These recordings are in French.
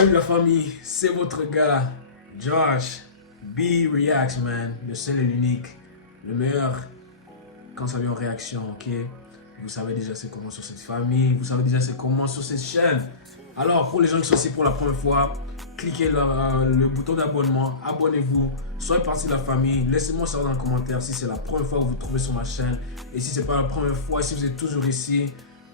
Salut la famille, c'est votre gars Josh B Reacts, man, le seul et l'unique, le meilleur quand ça vient en réaction, ok? Vous savez déjà c'est comment sur cette famille, vous savez déjà c'est comment sur cette chaîne. Alors pour les gens qui sont ici pour la première fois, cliquez le bouton d'abonnement, abonnez-vous, soyez partie de la famille, laissez-moi savoir dans les commentaires si c'est la première fois que vous vous trouvez sur ma chaîne. Et si c'est pas la première fois, si vous êtes toujours ici,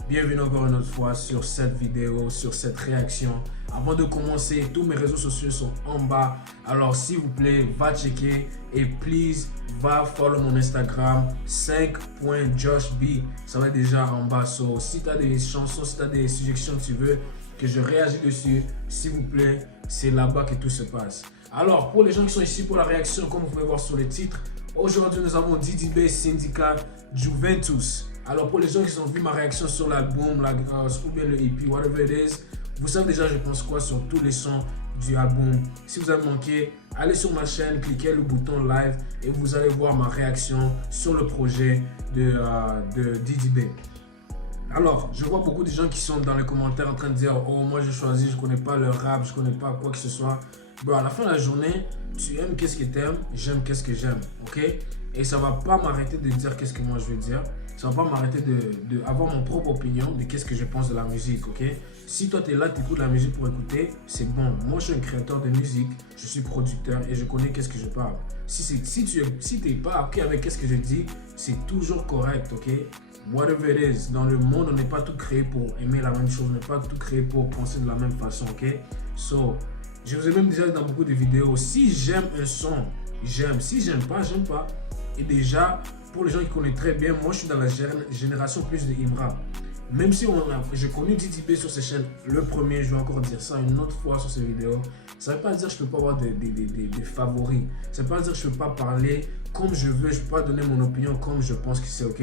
bienvenue encore une autre fois sur cette vidéo, sur cette réaction. Avant de commencer, tous mes réseaux sociaux sont en bas. Alors s'il vous plaît, va checker et please, va follow mon Instagram 5.joshb. Ça va être déjà en bas. So, si tu as des chansons, si tu as des suggestions que tu veux que je réagisse dessus, s'il vous plaît, c'est là-bas que tout se passe. Alors pour les gens qui sont ici pour la réaction, comme vous pouvez voir sur les titres, aujourd'hui nous avons DDB Syndicat Juventus. Alors pour les gens qui ont vu ma réaction sur l'album, ou bien le EP, whatever it is, vous savez déjà je pense quoi sur tous les sons du album. Si vous avez manqué, allez sur ma chaîne, cliquez le bouton live et vous allez voir ma réaction sur le projet de DDB. Alors, je vois beaucoup de gens qui sont dans les commentaires en train de dire « Oh, moi j'ai choisi, je connais pas le rap, je connais pas quoi que ce soit. » Bon, à la fin de la journée, tu aimes qu'est-ce que tu aimes, j'aime qu'est-ce que j'aime, ok? Et ça va pas m'arrêter de dire qu'est-ce que moi je veux dire. Ça va pas m'arrêter d'avoir mon propre opinion de qu'est-ce que je pense de la musique, ok? Si toi tu es là, tu écoutes la musique pour écouter, c'est bon. Moi je suis un créateur de musique, je suis producteur et je connais qu'est-ce que je parle. Si tu n'es pas ok avec qu'est-ce que je dis, c'est toujours correct, ok? Whatever it is, dans le monde, on n'est pas tout créé pour aimer la même chose, on n'est pas tout créé pour penser de la même façon, ok? So, je vous ai même déjà dit dans beaucoup de vidéos, si j'aime un son, j'aime. Si j'aime pas, j'aime pas. Et déjà, pour les gens qui connaissent très bien, moi je suis dans la génération plus de Imra. Même si j'ai connu DDB sur ces chaînes, le premier, je vais encore dire ça une autre fois sur ces vidéos, ça ne veut pas dire que je ne peux pas avoir des favoris. Ça ne veut pas dire que je ne peux pas parler comme je veux, je ne peux pas donner mon opinion comme je pense que c'est ok.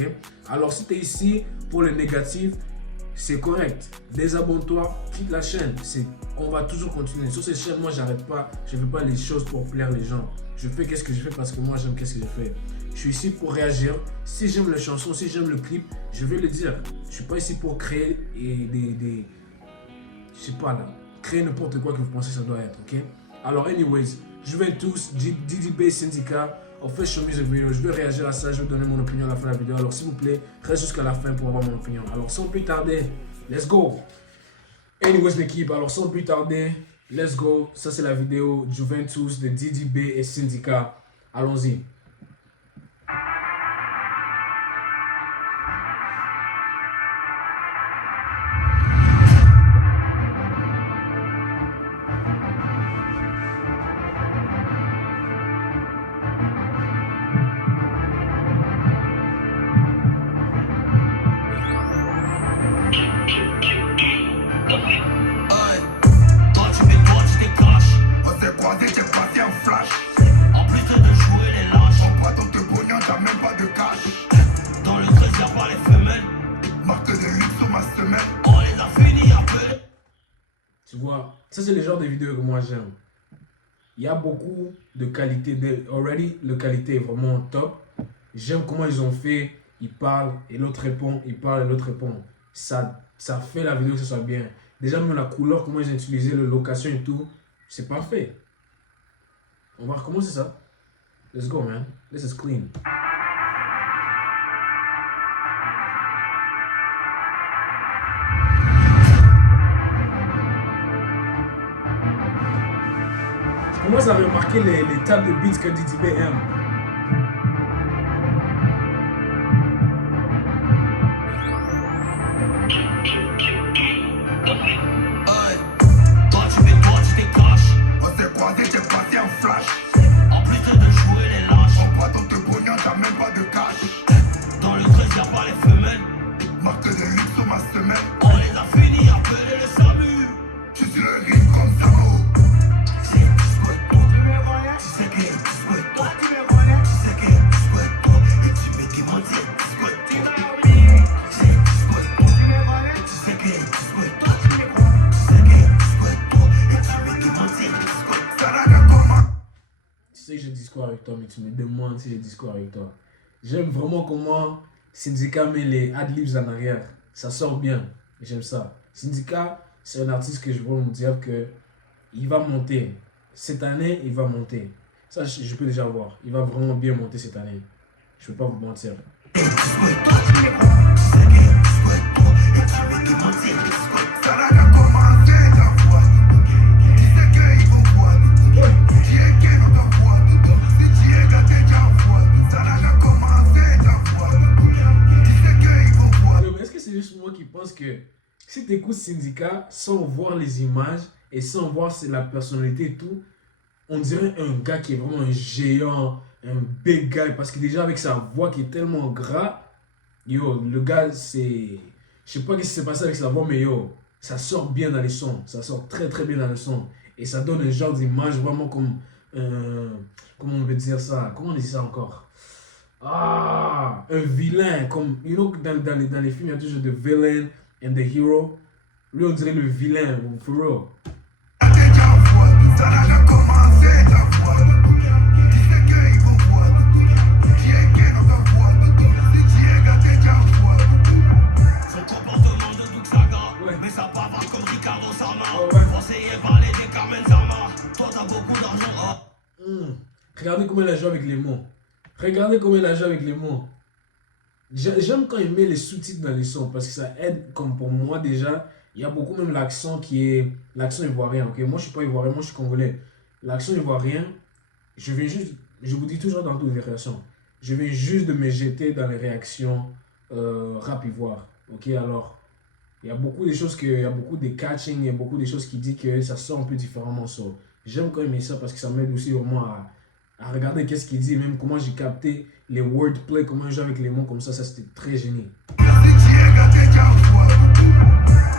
Alors si tu es ici pour le négatif, c'est correct. Désabonne-toi, quitte la chaîne. On va toujours continuer. Sur ces chaînes, moi j'arrête pas. Je ne fais pas les choses pour plaire les gens. Je fais qu'est-ce que je fais parce que moi j'aime qu'est-ce que je fais. Je suis ici pour réagir. Si j'aime la chanson, si j'aime le clip, je vais le dire. Je ne suis pas ici pour créer je sais pas là, créer n'importe quoi que vous pensez que ça doit être, ok? Alors anyways, Juventus, DDB Syndicat, official music video. Je vais réagir à ça, je vais donner mon opinion à la fin de la vidéo. Alors s'il vous plaît, reste jusqu'à la fin pour avoir mon opinion. Alors sans plus tarder, let's go! Anyways l'équipe, alors sans plus tarder, let's go. Ça c'est la vidéo Juventus de DDB et Syndicat. Allons-y. Tu vois, ça c'est le genre de vidéo que moi j'aime. Il y a beaucoup de qualité. Already, la qualité est vraiment top. J'aime comment ils ont fait. Ils parlent et l'autre répond. Ils parlent et l'autre répond. Ça fait la vidéo que ce soit bien. Déjà, même la couleur, comment ils ont utilisé la location et tout, c'est parfait. On va recommencer ça. Let's go, man. This is clean. Je commence à remarquer les tables de beats que DDB aime. J'ai discours avec toi, mais tu me demandes si j'ai discours avec toi. J'aime vraiment comment Syndicat met les adlibs en arrière. Ça sort bien. J'aime ça. Syndicat, c'est un artiste que je veux me dire que il va monter. Cette année, il va monter. Ça, je peux déjà voir. Il va vraiment bien monter cette année. Je ne peux pas vous mentir. Est-ce que c'est juste moi qui pense que si tu écoutes Syndicat sans voir les images et sans voir la personnalité et tout, on dirait un gars qui est vraiment un géant, un big guy, parce que déjà avec sa voix qui est tellement gras, yo, le gars, c'est... Je sais pas ce qui s'est passé avec sa voix, mais yo, ça sort bien dans les sons, ça sort très très bien dans le son, et ça donne un genre d'image vraiment comme... comment on peut dire ça? Comment on dit ça encore? Ah, un vilain, comme, you know, dans les films, il y a toujours the villain and the hero. Lui, on dirait le vilain, for real. Mais ça part comme Ricardo Sama. Conseillé par les Carmen Sama. Toi t'as beaucoup d'argent. Regardez comment il a joué avec les mots. Regardez comment il a joué avec les mots. J'aime quand il met les sous-titres dans les sons parce que ça aide, comme pour moi déjà. Il y a beaucoup même l'accent qui est l'accent ivoirien. Okay? Moi je suis pas ivoirien, moi je suis congolais. L'accent ivoirien, je vous dis toujours dans toutes les réactions, je viens juste de me jeter dans les réactions rap ivoire. Ok, alors. Il y a beaucoup de choses il y a beaucoup de catching, il y a beaucoup de choses qui disent que ça sort un peu différemment. So, j'aime quand même ça parce que ça m'aide aussi au moins à regarder qu'est-ce qu'il dit et même comment j'ai capté les wordplay, comment je joue avec les mots comme ça c'était très génial.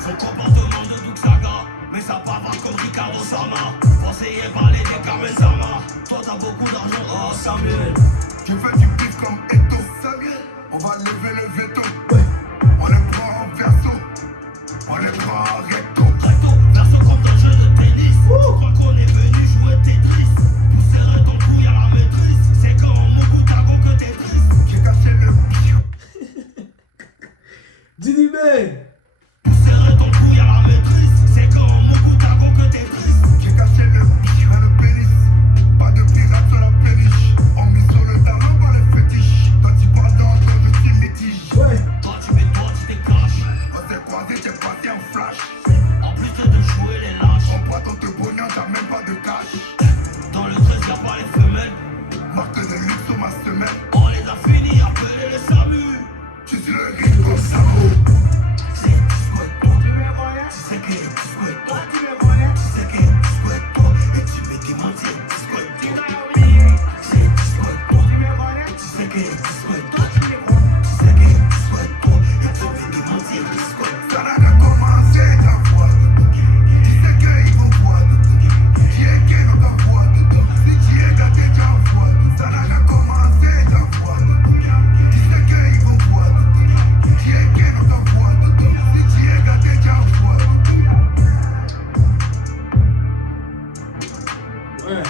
Son comportement de Doug Saga, mais ça part comme Ricardo Sama. Conseillé par les Carmen Sama. Toi t'as beaucoup d'argent, oh Samuel. Tu fais du bif comme Eto, Samuel. On va lever le veto. On le prend en verso. On est pas recto. Recto, verso comme dans le jeu de tennis. Tu crois qu'on est venu jouer Tetris? Pousserait ton couille à la maîtrise. C'est quand Moku Tago que t'es triste. J'ai caché le bichon. Didi Ben! Pousserait ton couille à la maîtrise. C'est quand Moku Tago que t'es triste. J'ai caché le bichon et le pénis. Pas de pirate sur la péniche. On mise sur le talon par les fétiches. Quand tu parles d'entre je suis métige. Ouais! Toi tu mets toi tu déclenches. On s'est croisés, j'ai passé un flash. En plus de jouer les lâches. On prend ton te pognon, t'as même pas de cash. Dans le 13 y'a pas les femelles. Marque de luxe sur ma semelle. On les a finis, appelez les SAMU. Je suis le riche comme Samo. C'est tu souhaites toi. Tu sais que tu souhaites toi. Tu sais que tu souhaites toi. Et tu me dis mentir, tu souhaites toi. C'est tu souhaites toi. Tu sais que tu souhaites toi. Tu sais que tu souhaites toi. Et tu me dis mentir, tu souhaites toi. Ça n'a qu'à commencer ta voix. Tu sais qu'il faut voir. Qui est qui dans ta voix. Si tu es gâté, ta voix. Ça n'a qu'à commencer ta voix. Tu sais qu'il faut voir. Qui est qui dans ta voix. Si tu es gâté, ta voix. Ouais!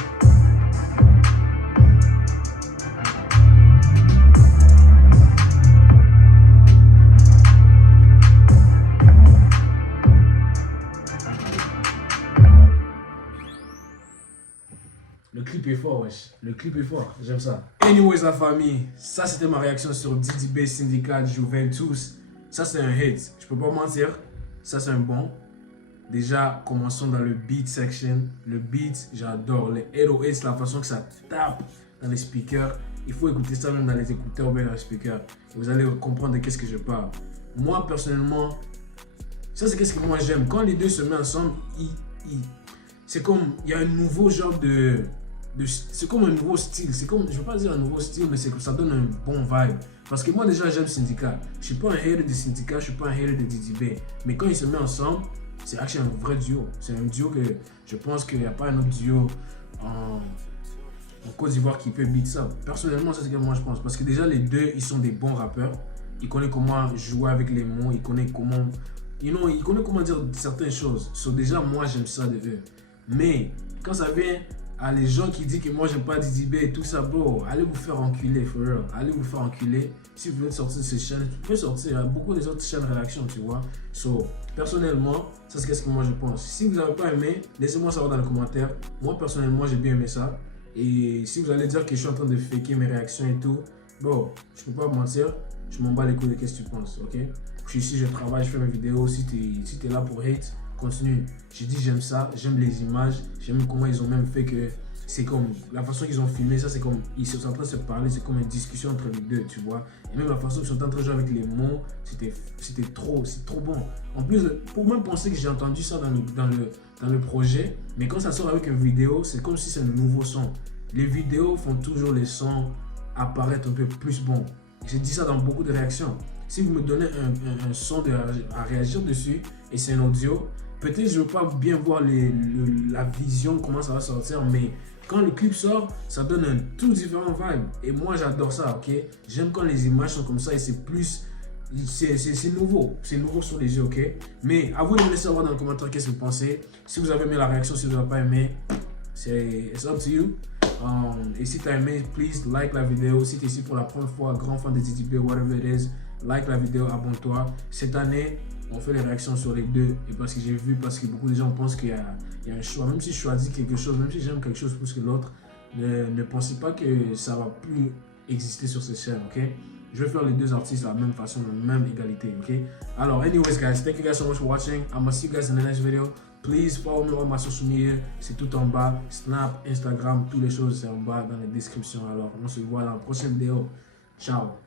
Le clip est fort, wesh. Le clip est fort. J'aime ça. Anyways, la famille, ça c'était ma réaction sur Didi B Syndicat Juventus. Ça c'est un hit. Je peux pas mentir. Ça c'est un bon. Déjà, commençons dans le beat section. Le beat, j'adore. Les 808, la façon que ça tape dans les speakers. Il faut écouter ça même dans les écouteurs ou bien dans les speakers. Et vous allez comprendre de qu'est-ce que je parle. Moi, personnellement, ça c'est qu'est-ce que moi j'aime. Quand les deux se mettent ensemble, c'est comme, il y a un nouveau genre c'est comme un nouveau style. C'est comme, je veux pas dire un nouveau style, mais c'est que ça donne un bon vibe. Parce que moi déjà j'aime Syndicat. Je suis pas un hater de Syndicat, je suis pas un hater de Didi B. Mais quand ils se mettent ensemble, c'est actually un vrai duo. C'est un duo que je pense qu'il n'y a pas un autre duo en Côte d'Ivoire qui peut beat ça. Personnellement, c'est ce que moi je pense. Parce que déjà les deux, ils sont des bons rappeurs. Ils connaissent comment jouer avec les mots, ils connaissent comment... ils connaissent comment dire certaines choses. So déjà, moi j'aime ça de eux. Mais quand ça vient les gens qui disent que moi j'aime pas Didi B et tout ça, bro, allez vous faire enculer, for real. Allez vous faire enculer. Si vous voulez sortir de ces chaînes, vous pouvez sortir. Il y a beaucoup des autres chaînes de réaction, tu vois. So, personnellement, ça c'est ce que moi je pense. Si vous n'avez pas aimé, laissez-moi savoir dans les commentaires. Moi, personnellement, j'ai bien aimé ça. Et si vous allez dire que je suis en train de faker mes réactions et tout, bon, je peux pas vous mentir, je m'en bats les couilles de ce que tu penses, ok? Je suis ici, je travaille, je fais mes vidéos. Si tu es là pour hate, continue. J'ai dit j'aime ça, j'aime les images, j'aime comment ils ont même fait que c'est comme la façon qu'ils ont filmé ça, c'est comme ils sont en train de se parler, c'est comme une discussion entre les deux, tu vois. Et même la façon qu'ils sont en train de jouer avec les mots, c'est trop bon. En plus, pour même penser que j'ai entendu ça dans le projet, mais quand ça sort avec une vidéo, c'est comme si c'est un nouveau son. Les vidéos font toujours les sons apparaître un peu plus bons. J'ai dit ça dans beaucoup de réactions. Si vous me donnez un son à réagir dessus et c'est un audio, peut-être je ne veux pas bien voir la vision, comment ça va sortir, mais quand le clip sort, ça donne un tout différent vibe. Et moi, j'adore ça, ok? J'aime quand les images sont comme ça et c'est plus... C'est nouveau. C'est nouveau sur les yeux, ok? Mais à vous de me laisser savoir dans les commentaires qu'est-ce que vous pensez. Si vous avez aimé la réaction, si vous n'avez pas aimé, it's up to you. Et si tu as aimé, please like la vidéo. Si tu es ici pour la première fois, grand fan de Didi B, whatever it is, like la vidéo, abonne-toi. Cette année, on fait les réactions sur les deux. Et parce que j'ai vu, parce que beaucoup de gens pensent qu'il y a un choix. Même si je choisis quelque chose, même si j'aime quelque chose plus que l'autre, ne pensez pas que ça va plus exister sur cette chaîne, ok? Je vais faire les deux artistes de la même façon, de la même égalité, ok? Alors, anyways, guys, thank you guys so much for watching. I'm gonna see you guys in the next video. Please follow me on my social media. C'est tout en bas. Snap, Instagram, toutes les choses, c'est en bas dans la description. Alors, on se voit dans la prochaine vidéo. Ciao!